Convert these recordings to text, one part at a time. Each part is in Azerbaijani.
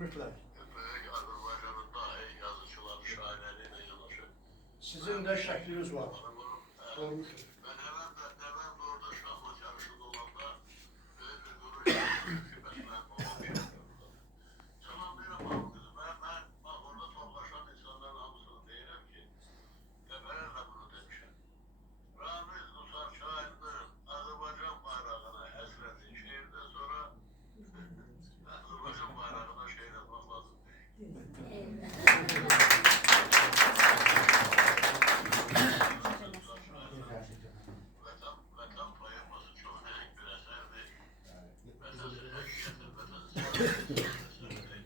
Mütləq. Böyük Azərbaycanın daha iyi yazıçıları, şairləri ilə yanaşı. Sizin də şəkliniz var. Olmuşdur. Mən əvvəl də orada şahmat yarışında olanda böyük bir qürur yaşadım ki, bəs mən olmuşam. Salamlayıram hamınızı. Mən orada toplaşan insanların hamısını deyirəm ki, dəfələrlə bunu demişəm. Ramiz Qusar şairinin Azərbaycan bayrağına həsrəti şeirdən sonra Azərbaycan bayrağına şeir yazmaq lazım deyil. Vətən poeması çox nəhəng bir əsərdir. Vətənsiz həqiqətdir, vətənsiz əsərdir.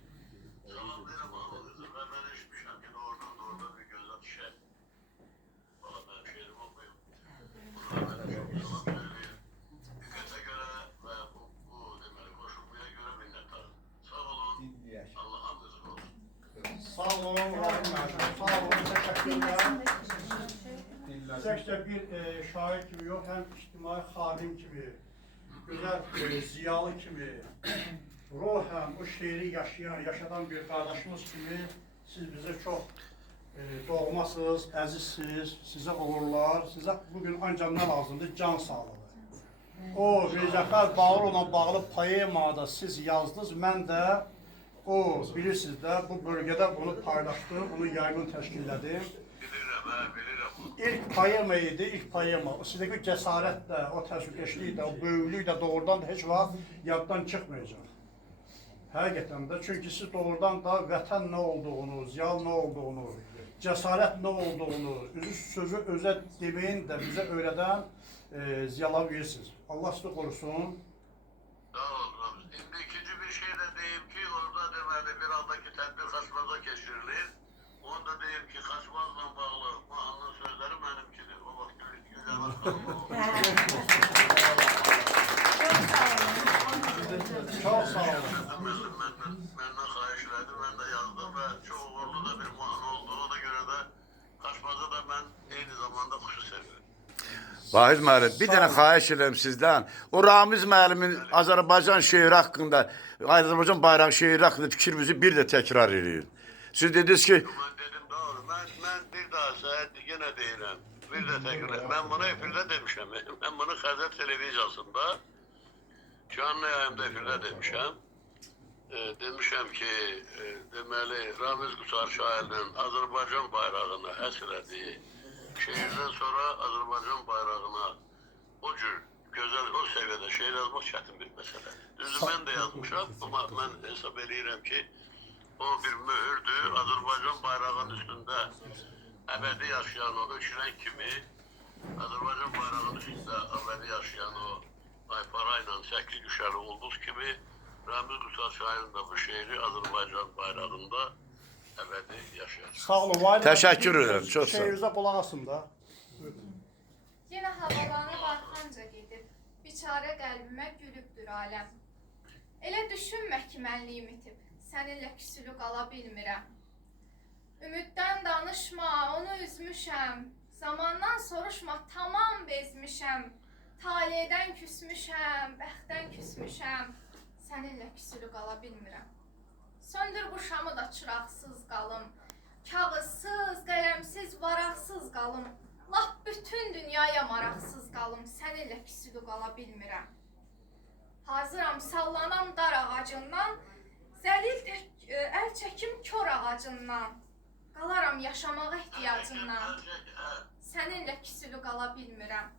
Salamlayıram hamınızı və mən eşitmişəm ki, orada bir gözə düşər. Valla mənim şeirim oxuyum. Bunlar mənə çox salam söyləyir. Diqqətə görə və bu deməli, qoşulmaya görə minnətdarım. Sağ olun, Allah hamınızın olsun. Sağ olun, Rahim müəllim. Sağ olun, təşəkkürlər. Təkcə bir şair kimi yox, həm ictimai xadim kimi, gözəl ziyalı kimi, ruhən o şeiri yaşadan bir qardaşımız kimi siz bizə çox doğmasınız, əzizsiniz, sizə uğurlar, sizə bugün ancaq nə lazımdır? Can sağlığı. O, Mirzəfər Bağırovla bağlı poemada siz yazdınız, mən də o, bilirsiniz də, bu bölgədə bunu paylaşdım, bunu yayğın təşkillədim. Bilirəm. İlk poema idi, ilk poema. Sizdəki cəsarət də, o təşviqeşlik də, o böyüklük də doğrudan da heç vaxt yaddan çıxmayacaq. Həqiqətən də, çünki siz doğrudan da vətən nə olduğunu, ziyal nə olduğunu, cəsarət nə olduğunu, sözü özə deməyin də bizə öyrədən ziyalar verirsiniz. Allah sizi qorusun. Sağ olun. İndi ikinci bir şey de deyim ki, orada deməli bir andaki tədbir Xaçmazda keçirilir. Onu da deyim ki, Xaçmazla bağlı mahnının sözləri mənimkidir. O vaxt Çox sağ olun. Məndən xahiş elədim, mən də yazdım və çox uğurlu da bir mahnı oldu. Ona görə də Xaçmazı da mən eyni zamanda xüsusi sevirəm. Vahid müəllim, bir dənə xahiş edirəm sizdən. O Ramiz müəllimin Azərbaycan şeiri haqqında, Azərbaycan bayrağı şeiri haqqında fikrinizi bir də təkrar edin. Siz dediniz ki... Mən dedim, doğru. Mən bir daha səhət yenə deyirəm. Bir də təkrar. Mən bunu efirdə demişəm. Mən bunu Xəzər televiziyasında canlı yayımda efirdə demişəm. Demişəm ki, deməli, Ramiz Qusar şairinin Azərbaycan bayrağına əsrədiyi şeirdən sonra Azərbaycan bayrağına o cür gözəl, o səviyyədə şeir yazmaq çətin bir məsələdir. Düzdür, mən də yazmışam, amma mən hesab edirəm ki, o bir mühürdür. Azərbaycan bayrağının üstündə əbədi yaşayan o ökürən kimi, Azərbaycan bayrağının üstündə əbədi yaşayan o Aypara ilə 8 düşəli ulduz kimi, Ramiz Qusar şairin də bu şeiri Azərbaycan bayrağında əbədi yaşayacaq. Sağ olun, Vahid. Təşəkkür edirəm, çox sağ olun. Şeirinizə qulaq asın da. Yenə havalanıb arxanca gedib, biçarə qəlbimə gülübdür aləm. Elə düşünmə ki, mənliyim itib, səninlə küsülü qala bilmirəm. Ümiddən danışma, onu üzmüşəm, zamandan soruşma, tamam bezmişəm. Taleydən küsmüşəm, bəxtdən küsmüşəm, səninlə küsülü qala bilmirəm. Söndür bu şamı da çıraqsız qalım, kağızsız, qələmsiz, varaqsız qalım. Lap bütün dünyaya maraqsız qalım, səninlə küsülü qala bilmirəm. Hazıram sallanam dar ağacından, zəlil əl çəkim kör ağacından. Qalaram yaşamağa ehtiyacından, səninlə küsülü qala bilmirəm.